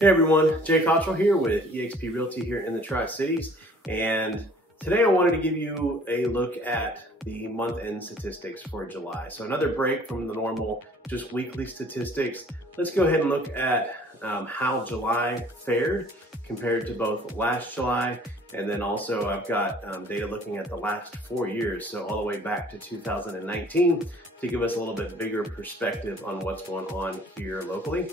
Hey everyone, Jay Cottrell here with eXp Realty here in the Tri-Cities, and today I wanted to give you a look at the month-end statistics for July. So another break from the normal just weekly statistics. Let's go ahead and look at how July fared compared to both last July, and then also I've got data looking at the last 4 years, so all the way back to 2019 to give us a little bit bigger perspective on what's going on here locally.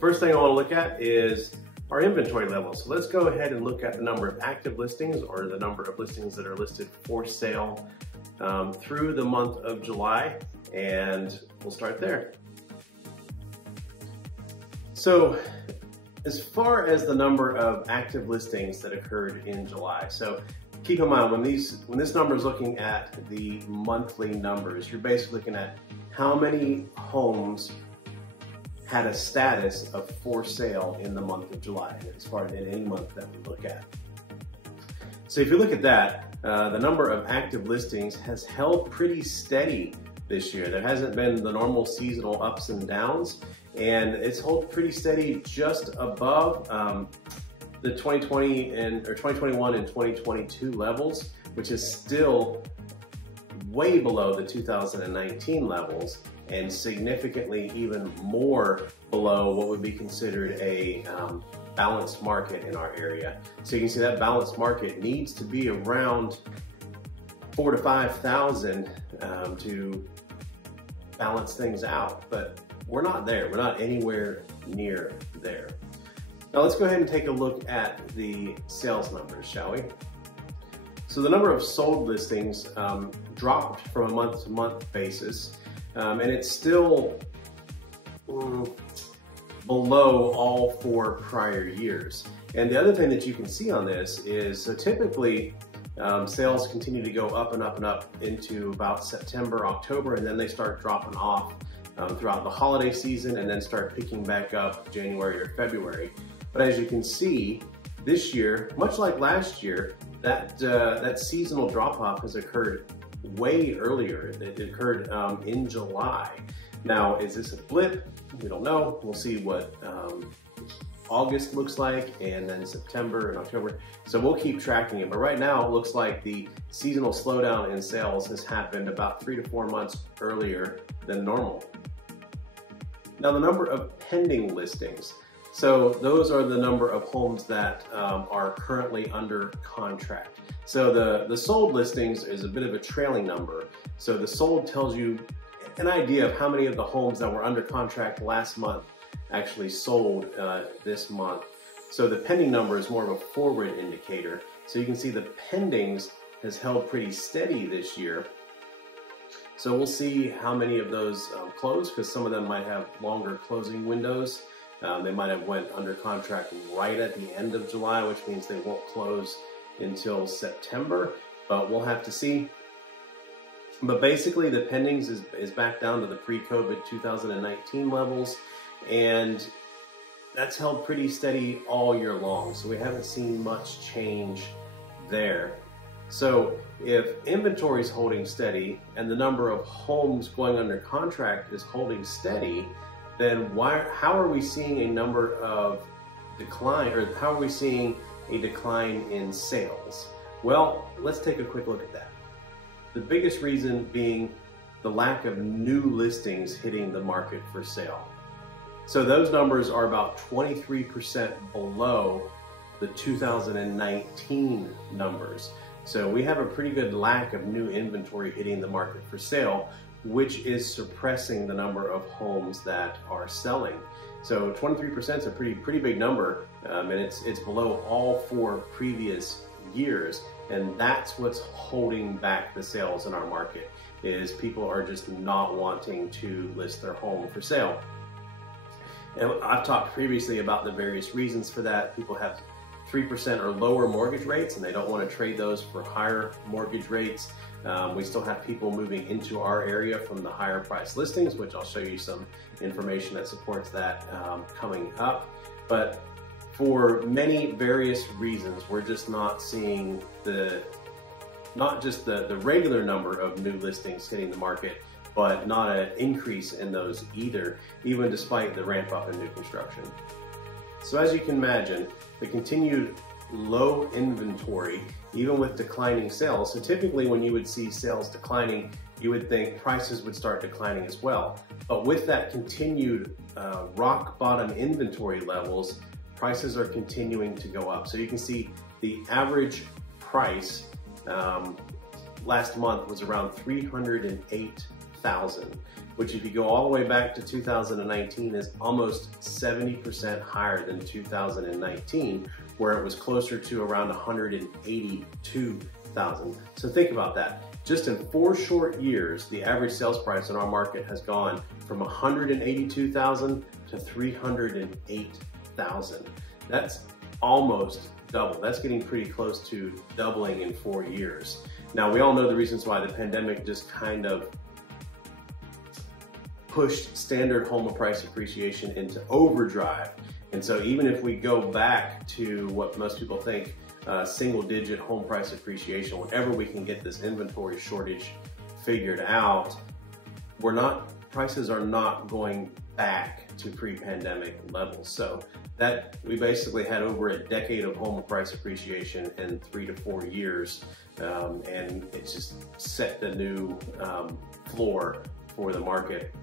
First thing I want to look at is our inventory levels. So let's go ahead and look at the number of active listings, or the number of listings that are listed for sale through the month of July, and we'll start there. So as far as the number of active listings that occurred in July, so keep in mind when this number is looking at the monthly numbers, you're basically looking at how many homes had a status of for sale in the month of July, as far as in any month that we look at. So if you look at that, the number of active listings has held pretty steady this year. There hasn't been the normal seasonal ups and downs, and it's held pretty steady just above the 2020 or 2021 and 2022 levels, which is still way below the 2019 levels, and significantly even more below what would be considered a balanced market in our area. So you can see that balanced market needs to be around 4,000 to 5,000 to balance things out, but we're not there. We're not anywhere near there. Now let's go ahead and take a look at the sales numbers, shall we? So the number of sold listings dropped from a month-to-month basis, and it's still below all 4 prior years. And the other thing that you can see on this is, so typically sales continue to go up and up and up into about September, October, and then they start dropping off throughout the holiday season, and then start picking back up January or February. But as you can see, this year, much like last year, that seasonal drop-off has occurred way earlier. It occurred in July. Now, is this a blip? We don't know. We'll see what August looks like, and then September and October. So we'll keep tracking it. But right now, it looks like the seasonal slowdown in sales has happened about 3 to 4 months earlier than normal. Now, the number of pending listings. So those are the number of homes that are currently under contract. So the sold listings is a bit of a trailing number. So the sold tells you an idea of how many of the homes that were under contract last month actually sold this month. So the pending number is more of a forward indicator. So you can see the pendings has held pretty steady this year. So we'll see how many of those close, because some of them might have longer closing windows. They might have went under contract right at the end of July, which means they won't close until September, but we'll have to see. But basically the pendings is back down to the pre-COVID 2019 levels, and that's held pretty steady all year long. So we haven't seen much change there. So if inventory is holding steady and the number of homes going under contract is holding steady, then how are we seeing a number of decline, or how are we seeing a decline in sales? Well, let's take a quick look at that. The biggest reason being the lack of new listings hitting the market for sale. So those numbers are about 23% below the 2019 numbers. So we have a pretty good lack of new inventory hitting the market for sale, which is suppressing the number of homes that are selling. So 23% is a pretty big number, and it's below all 4 previous years, and that's what's holding back the sales in our market, is people are just not wanting to list their home for sale. And I've talked previously about the various reasons for that. People have 3% or lower mortgage rates, and they don't want to trade those for higher mortgage rates. We still have people moving into our area from the higher price listings, which I'll show you some information that supports that coming up. But for many various reasons, we're just not seeing not just the regular number of new listings hitting the market, but not an increase in those either, even despite the ramp up in new construction. So as you can imagine, the continued low inventory, even with declining sales. So typically when you would see sales declining, you would think prices would start declining as well. But with that continued rock bottom inventory levels, prices are continuing to go up. So you can see the average price last month was around $308,000, which if you go all the way back to 2019 is almost 70% higher than 2019, where it was closer to around $182,000. So think about that. Just in 4 short years, the average sales price in our market has gone from $182,000 to $308,000. That's almost double. That's getting pretty close to doubling in 4 years. Now, we all know the reasons why the pandemic just kind of pushed standard home price appreciation into overdrive. And so even if we go back to what most people think, single-digit home price appreciation, whenever we can get this inventory shortage figured out, prices are not going back to pre-pandemic levels. So that we basically had over a decade of home price appreciation in 3 to 4 years, and it's just set the new floor for the market.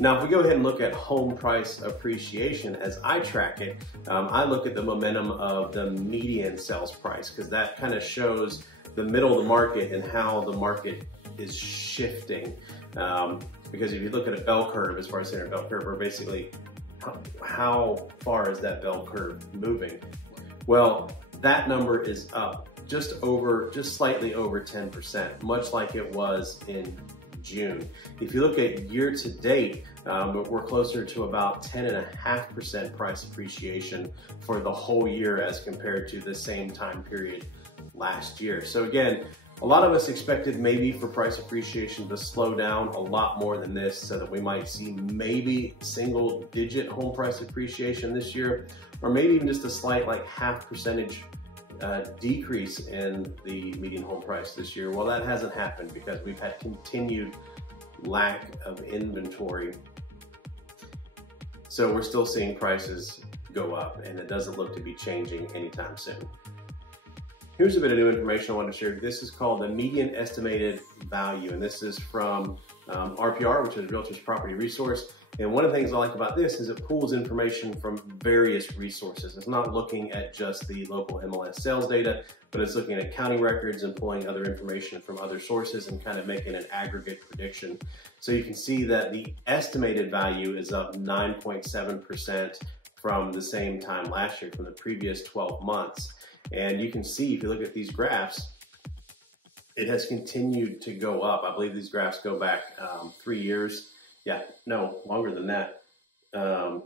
Now, if we go ahead and look at home price appreciation, as I track it, I look at the momentum of the median sales price, because that kind of shows the middle of the market and how the market is shifting. Because if you look at a bell curve, as far as saying a bell curve, or basically how far is that bell curve moving? Well, that number is up just slightly over 10%, much like it was in June. If you look at year to date, we're closer to about 10.5% price appreciation for the whole year as compared to the same time period last year. So again, a lot of us expected maybe for price appreciation to slow down a lot more than this, so that we might see maybe single-digit home price appreciation this year, or maybe even just a slight like half percentage decrease in the median home price this year. Well, that hasn't happened because we've had continued lack of inventory. So we're still seeing prices go up, and it doesn't look to be changing anytime soon. Here's a bit of new information I want to share. This is called the median estimated value, and this is from RPR, which is Realtors Property Resource. And one of the things I like about this is it pulls information from various resources. It's not looking at just the local MLS sales data, but it's looking at county records and pulling other information from other sources and kind of making an aggregate prediction. So you can see that the estimated value is up 9.7% from the same time last year, from the previous 12 months. And you can see, if you look at these graphs, it has continued to go up. I believe these graphs go back 3 years. Yeah, no, longer than that. All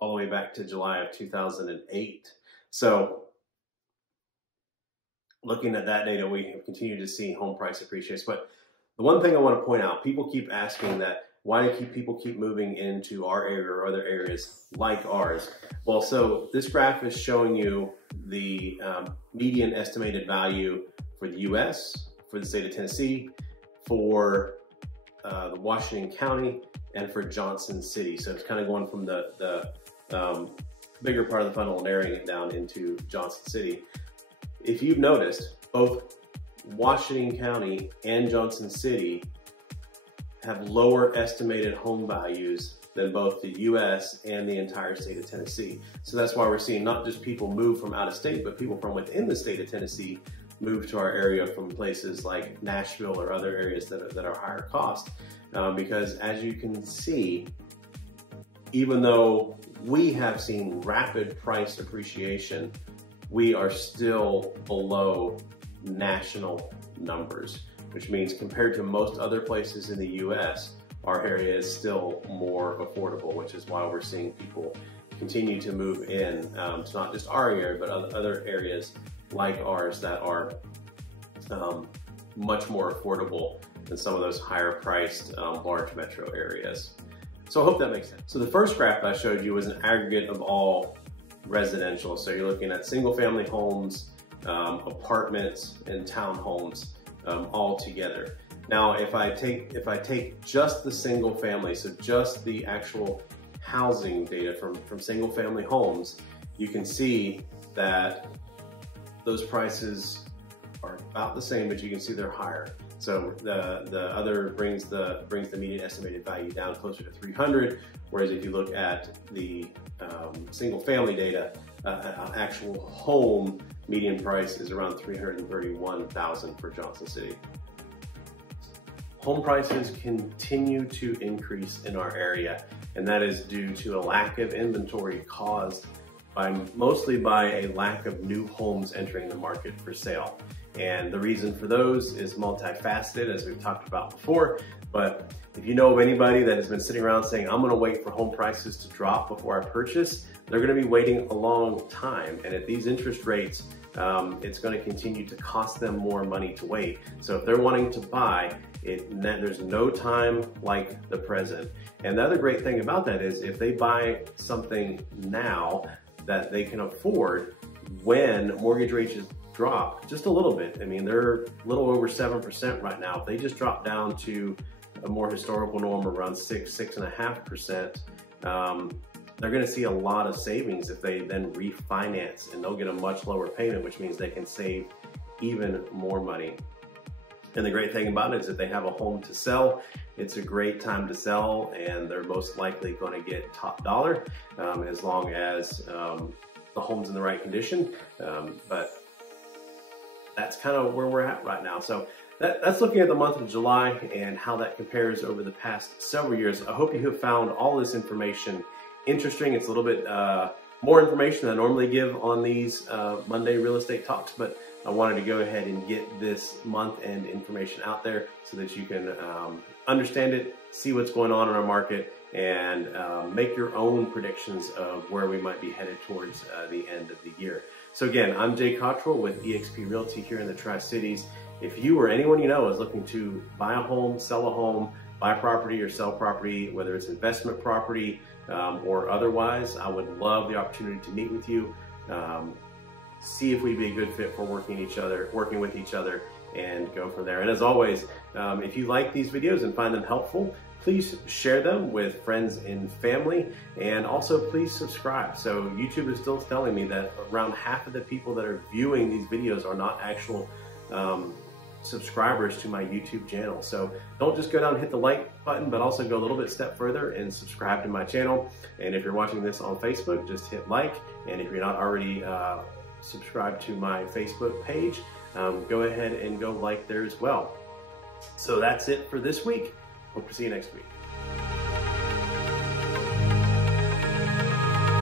the way back to July of 2008. So looking at that data, we have continued to see home price appreciation. But the one thing I want to point out, people keep asking that, why do people keep moving into our area or other areas like ours? Well, so this graph is showing you the median estimated value for the US, for the state of Tennessee, for the Washington County, and for Johnson City. So it's kind of going from the bigger part of the funnel and narrowing it down into Johnson City. If you've noticed, both Washington County and Johnson City have lower estimated home values than both the US and the entire state of Tennessee. So that's why we're seeing not just people move from out of state, but people from within the state of Tennessee move to our area from places like Nashville or other areas that are higher cost. Because as you can see, even though we have seen rapid price appreciation, we are still below national numbers, which means compared to most other places in the US, our area is still more affordable, which is why we're seeing people continue to move in to not just our area, but other areas like ours that are much more affordable than some of those higher priced large metro areas. So I hope that makes sense. So the first graph I showed you was an aggregate of all residential. So you're looking at single family homes, apartments, and townhomes all together. Now, if I take just the single family, so just the actual housing data from single family homes, you can see that those prices are about the same, but you can see they're higher. So the other brings the median estimated value down closer to 300, whereas if you look at the single family data, actual home median price is around $331,000 for Johnson City. Home prices continue to increase in our area, and that is due to a lack of inventory caused mostly by a lack of new homes entering the market for sale. And the reason for those is multifaceted, as we've talked about before. But if you know of anybody that has been sitting around saying, I'm gonna wait for home prices to drop before I purchase, they're gonna be waiting a long time. And at these interest rates, it's gonna continue to cost them more money to wait. So if they're wanting to buy, there's no time like the present. And the other great thing about that is if they buy something now that they can afford, when mortgage rates drop just a little bit, I mean, they're a little over 7% right now. If they just drop down to a more historical norm around 6.5%, they're gonna see a lot of savings if they then refinance, and they'll get a much lower payment, which means they can save even more money. And the great thing about it is that they have a home to sell. It's a great time to sell, and they're most likely going to get top dollar as long as the home's in the right condition. But that's kind of where we're at right now. So that's looking at the month of July and how that compares over the past several years. I hope you have found all this information interesting. It's a little bit more information than I normally give on these Monday Real Estate Talks, but I wanted to go ahead and get this month-end information out there so that you can understand it, see what's going on in our market, and make your own predictions of where we might be headed towards the end of the year. So again, I'm Jay Cottrell with eXp Realty here in the Tri-Cities. If you or anyone you know is looking to buy a home, sell a home, buy property or sell property, whether it's investment property or otherwise, I would love the opportunity to meet with you. See if we'd be a good fit for working with each other, and go from there. And as always, if you like these videos and find them helpful, please share them with friends and family, and also please subscribe. So YouTube is still telling me that around half of the people that are viewing these videos are not actual subscribers to my YouTube channel. So don't just go down and hit the like button, but also go a little bit step further and subscribe to my channel. And if you're watching this on Facebook, just hit like. And if you're not already subscribe to my Facebook page, go ahead and go like there as well. So that's it for this week. Hope to see you next week.